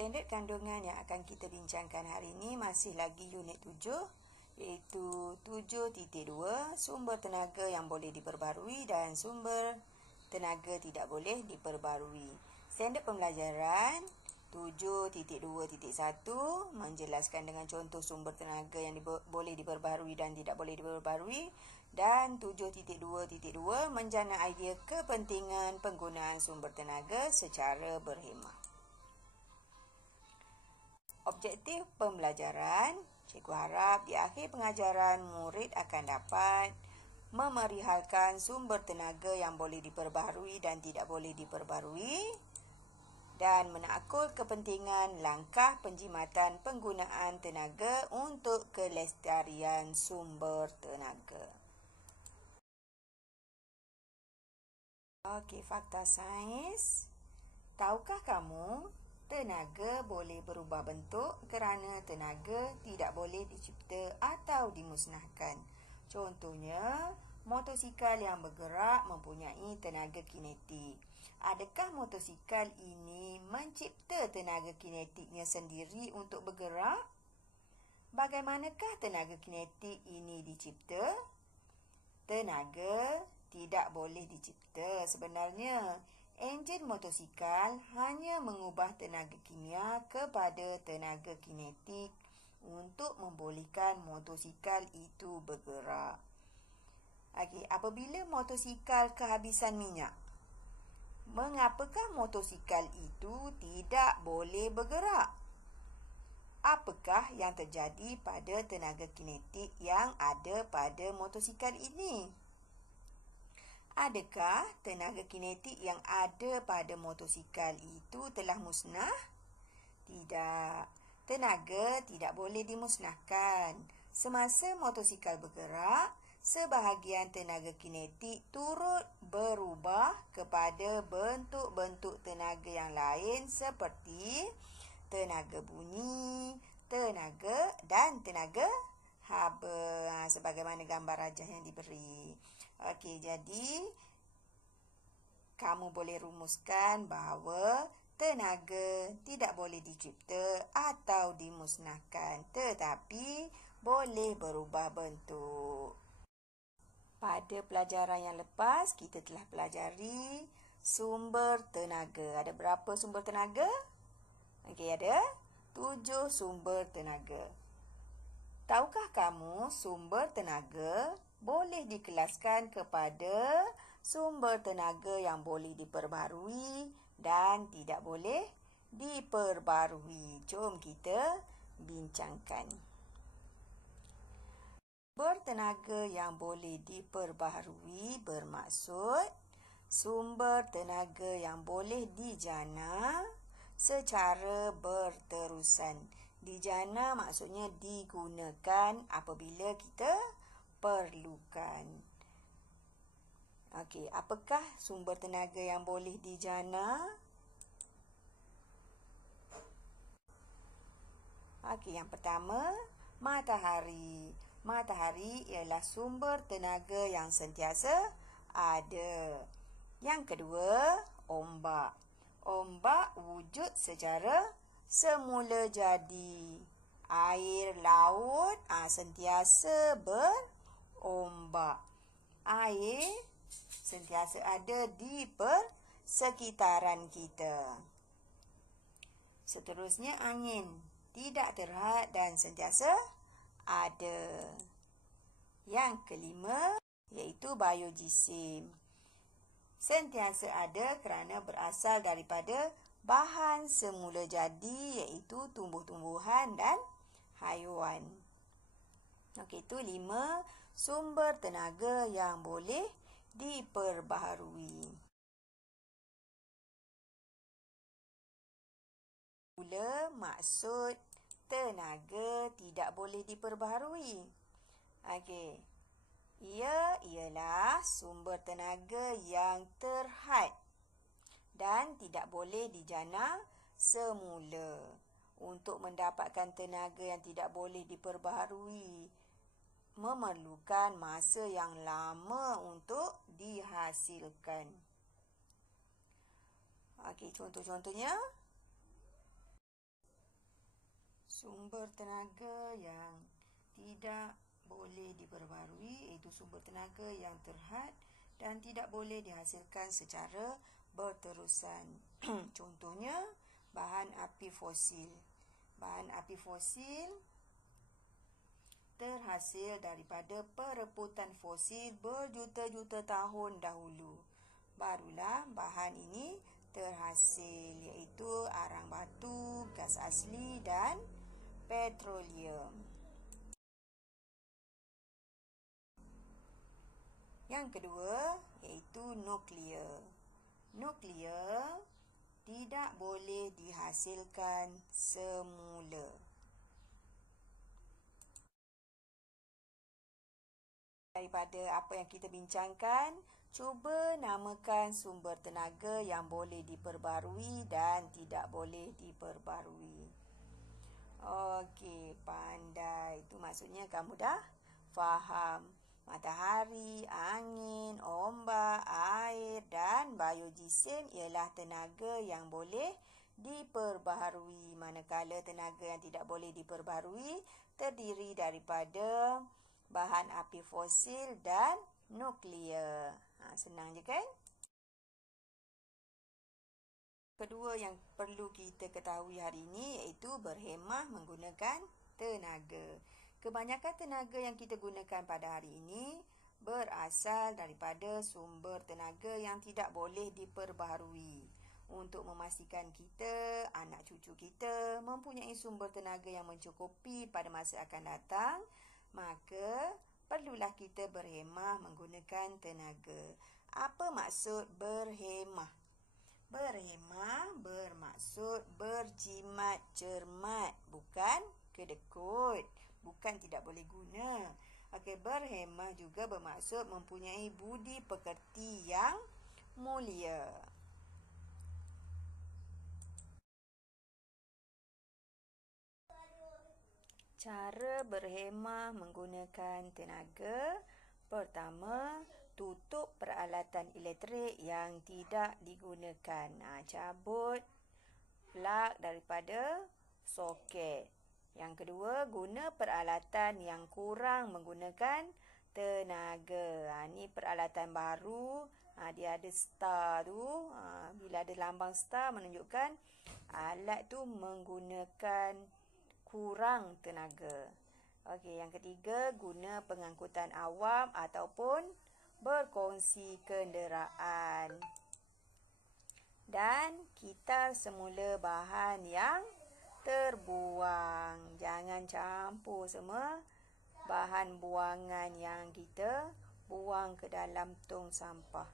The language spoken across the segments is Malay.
Standard kandungan yang akan kita bincangkan hari ini masih lagi unit 7, iaitu 7.2 sumber tenaga yang boleh diperbarui dan sumber tenaga tidak boleh diperbarui. Standard pembelajaran 7.2.1 menjelaskan dengan contoh sumber tenaga yang boleh diperbarui dan tidak boleh diperbarui, dan 7.2.2 menjana idea kepentingan penggunaan sumber tenaga secara berhemah. Objektif pembelajaran, cikgu harap di akhir pengajaran murid akan dapat memerihalkan sumber tenaga yang boleh diperbaharui dan tidak boleh diperbaharui dan menakul kepentingan langkah penjimatan penggunaan tenaga untuk kelestarian sumber tenaga. Okey, fakta sains. Tahukah kamu tenaga boleh berubah bentuk kerana tenaga tidak boleh dicipta atau dimusnahkan? Contohnya, motosikal yang bergerak mempunyai tenaga kinetik. Adakah motosikal ini mencipta tenaga kinetiknya sendiri untuk bergerak? Bagaimanakah tenaga kinetik ini dicipta? Tenaga tidak boleh dicipta sebenarnya. Enjin motosikal hanya mengubah tenaga kimia kepada tenaga kinetik untuk membolehkan motosikal itu bergerak. Okey, apabila motosikal kehabisan minyak, mengapakah motosikal itu tidak boleh bergerak? Apakah yang terjadi pada tenaga kinetik yang ada pada motosikal ini? Adakah tenaga kinetik yang ada pada motosikal itu telah musnah? Tidak. Tenaga tidak boleh dimusnahkan. Semasa motosikal bergerak, sebahagian tenaga kinetik turut berubah kepada bentuk-bentuk tenaga yang lain seperti tenaga bunyi, tenaga dan tenaga haba, sebagaimana gambar rajah yang diberi. Okey, jadi kamu boleh rumuskan bahawa tenaga tidak boleh dicipta atau dimusnahkan, tetapi boleh berubah bentuk. Pada pelajaran yang lepas, kita telah pelajari sumber tenaga. Ada berapa sumber tenaga? Okey, ada 7 sumber tenaga. Tahukah kamu sumber tenaga boleh dikelaskan kepada sumber tenaga yang boleh diperbarui dan tidak boleh diperbarui? Jom kita bincangkan. Sumber tenaga yang boleh diperbaharui bermaksud sumber tenaga yang boleh dijana secara berterusan. Dijana maksudnya digunakan apabila kita perlukan. Okey, apakah sumber tenaga yang boleh dijana? Okey, yang pertama, matahari. Matahari ialah sumber tenaga yang sentiasa ada. Yang kedua, ombak. Ombak wujud secara semula jadi. Air laut sentiasa berombak. Air sentiasa ada di persekitaran kita. Seterusnya, angin. Tidak terhad dan sentiasa ada. Yang kelima, iaitu biojisim. Sentiasa ada kerana berasal daripada bahan semula jadi, iaitu tumbuh-tumbuhan dan haiwan. Okey, itu 5 sumber tenaga yang boleh diperbaharui. Mula maksud tenaga tidak boleh diperbaharui. Okey. Ia ialah sumber tenaga yang terhad dan tidak boleh dijana semula. Untuk mendapatkan tenaga yang tidak boleh diperbaharui memerlukan masa yang lama untuk dihasilkan. Okey, contoh-contohnya Sumber tenaga yang tidak boleh diperbarui iaitu sumber tenaga yang terhad dan tidak boleh dihasilkan secara berterusan. Contohnya, bahan api fosil. Bahan api fosil terhasil daripada perebutan fosil berjuta-juta tahun dahulu. Barulah bahan ini terhasil, iaitu arang batu, gas asli dan petroleum. Yang kedua iaitu nuklear. Nuklear tidak boleh dihasilkan semula. Daripada apa yang kita bincangkan, cuba namakan sumber tenaga yang boleh diperbarui dan tidak boleh diperbarui. Okey, pandai. Itu maksudnya kamu dah faham. Matahari, angin, ombak, air dan biojisim ialah tenaga yang boleh diperbaharui. Manakala tenaga yang tidak boleh diperbaharui terdiri daripada bahan api fosil dan nuklear. Senang je kan? Kedua yang perlu kita ketahui hari ini iaitu berhemah menggunakan tenaga. Kebanyakan tenaga yang kita gunakan pada hari ini berasal daripada sumber tenaga yang tidak boleh diperbaharui. Untuk memastikan kita, anak cucu kita mempunyai sumber tenaga yang mencukupi pada masa akan datang, maka perlulah kita berhemah menggunakan tenaga. Apa maksud berhemah? Berhemah bermaksud berjimat cermat, bukan kedekut, bukan tidak boleh guna. Okey, berhemah juga bermaksud mempunyai budi pekerti yang mulia. Cara berhemah menggunakan tenaga. Pertama, tutup peralatan elektrik yang tidak digunakan. Cabut plug daripada soket. Yang kedua, guna peralatan yang kurang menggunakan tenaga. Ini peralatan baru. Dia ada star tu. Bila ada lambang star menunjukkan alat tu menggunakan kurang tenaga. Okey, yang ketiga, guna pengangkutan awam ataupun berkongsi kenderaan. Dan kita semula bahan yang terbuang. Jangan campur semua bahan buangan yang kita buang ke dalam tong sampah.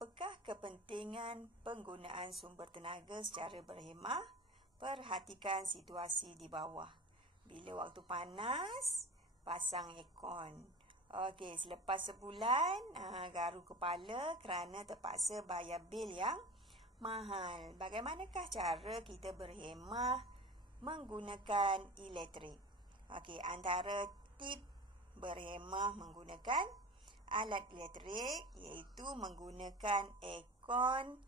Apakah kepentingan penggunaan sumber tenaga secara berhemah? Perhatikan situasi di bawah. Bila waktu panas, pasang aircon. Okey, selepas sebulan, garu kepala kerana terpaksa bayar bil yang mahal. Bagaimanakah cara kita berhemah menggunakan elektrik? Okey, antara tip berhemah menggunakan alat elektrik iaitu menggunakan aircon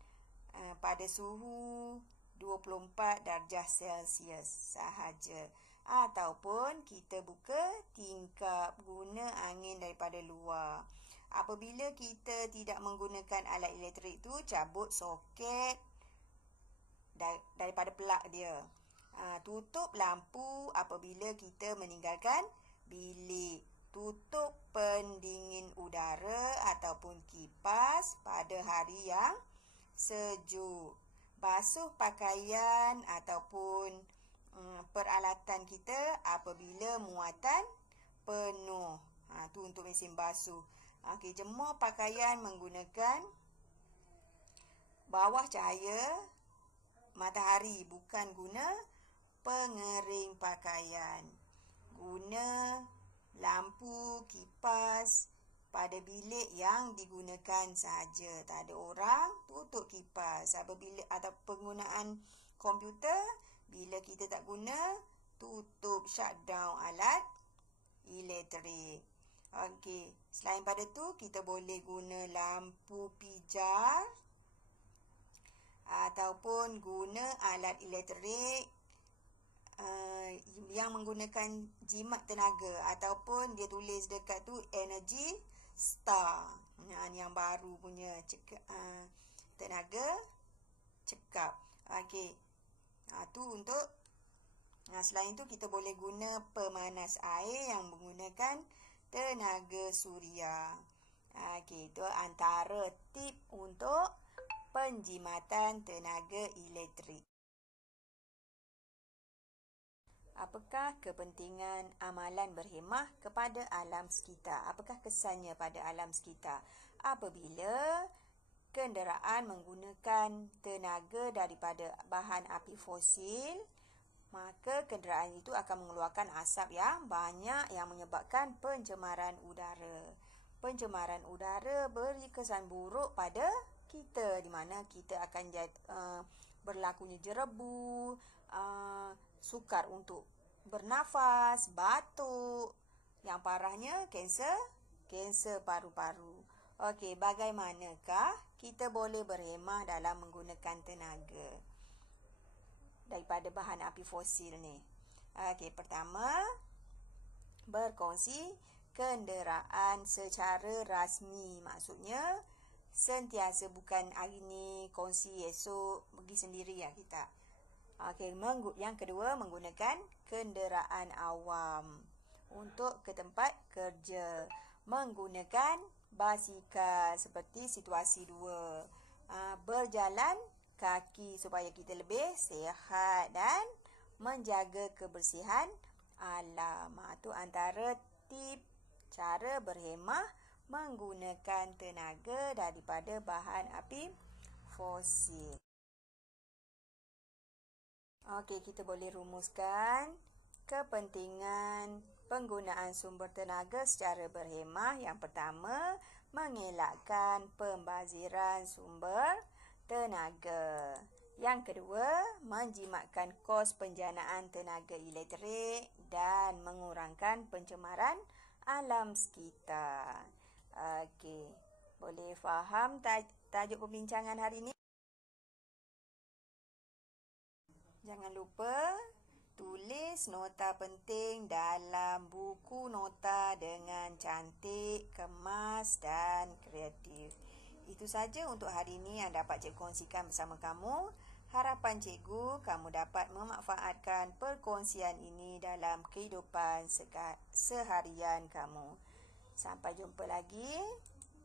pada suhu 24 darjah Celsius sahaja, ataupun kita buka tingkap guna angin daripada luar. Apabila kita tidak menggunakan alat elektrik tu, cabut soket daripada plug dia. Tutup lampu apabila kita meninggalkan bilik. Tutup pendingin udara ataupun kipas pada hari yang sejuk. Basuh pakaian ataupun peralatan kita apabila muatan penuh. Tu untuk mesin basuh. Okey, jemur pakaian menggunakan bawah cahaya matahari, bukan guna pengering pakaian. Guna lampu kipas pada bilik yang digunakan sahaja. Tak ada orang, tutup kipas. Apabila atau penggunaan komputer, bila kita tak guna, tutup, shutdown alat elektrik. Okey, selain pada tu, kita boleh guna lampu pijar ataupun guna alat elektrik yang menggunakan jimat tenaga, ataupun dia tulis dekat tu energy star. Yang baru punya tenaga cekap. Okey. Tu untuk selain tu kita boleh guna pemanas air yang menggunakan tenaga suria. Okey, itu antara tip untuk penjimatan tenaga elektrik. Apakah kepentingan amalan berhemah kepada alam sekitar? Apakah kesannya pada alam sekitar? Apabila kenderaan menggunakan tenaga daripada bahan api fosil, maka kenderaan itu akan mengeluarkan asap yang banyak yang menyebabkan pencemaran udara. Pencemaran udara beri kesan buruk pada kita, di mana kita akan berlakunya jerebu, sukar untuk bernafas, batuk, yang parahnya kanser paru-paru. Okey, bagaimanakah kita boleh berhemah dalam menggunakan tenaga daripada bahan api fosil ni? Okey, pertama, berkongsi kenderaan secara rasmi. Maksudnya sentiasa, bukan hari ni kongsi, esok pergi sendiri ya kita. Okey, yang kedua, menggunakan kenderaan awam untuk ke tempat kerja. Menggunakan basikal seperti situasi 2. Berjalan kaki supaya kita lebih sihat dan menjaga kebersihan alam. Itu antara tip cara berhemah menggunakan tenaga daripada bahan api fosil. Okey, kita boleh rumuskan kepentingan penggunaan sumber tenaga secara berhemah. Yang pertama, mengelakkan pembaziran sumber tenaga. Yang kedua, menjimatkan kos penjanaan tenaga elektrik dan mengurangkan pencemaran alam sekitar. Okey, boleh faham tajuk perbincangan hari ini? Jangan lupa tulis nota penting dalam buku nota dengan cantik, kemas dan kreatif. Itu saja untuk hari ini yang dapat cikgu kongsikan bersama kamu. Harapan cikgu kamu dapat memanfaatkan perkongsian ini dalam kehidupan seharian kamu. Sampai jumpa lagi.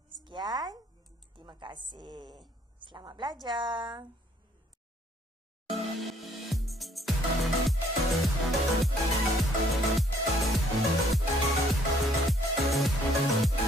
Sekian. Terima kasih. Selamat belajar. Thank you.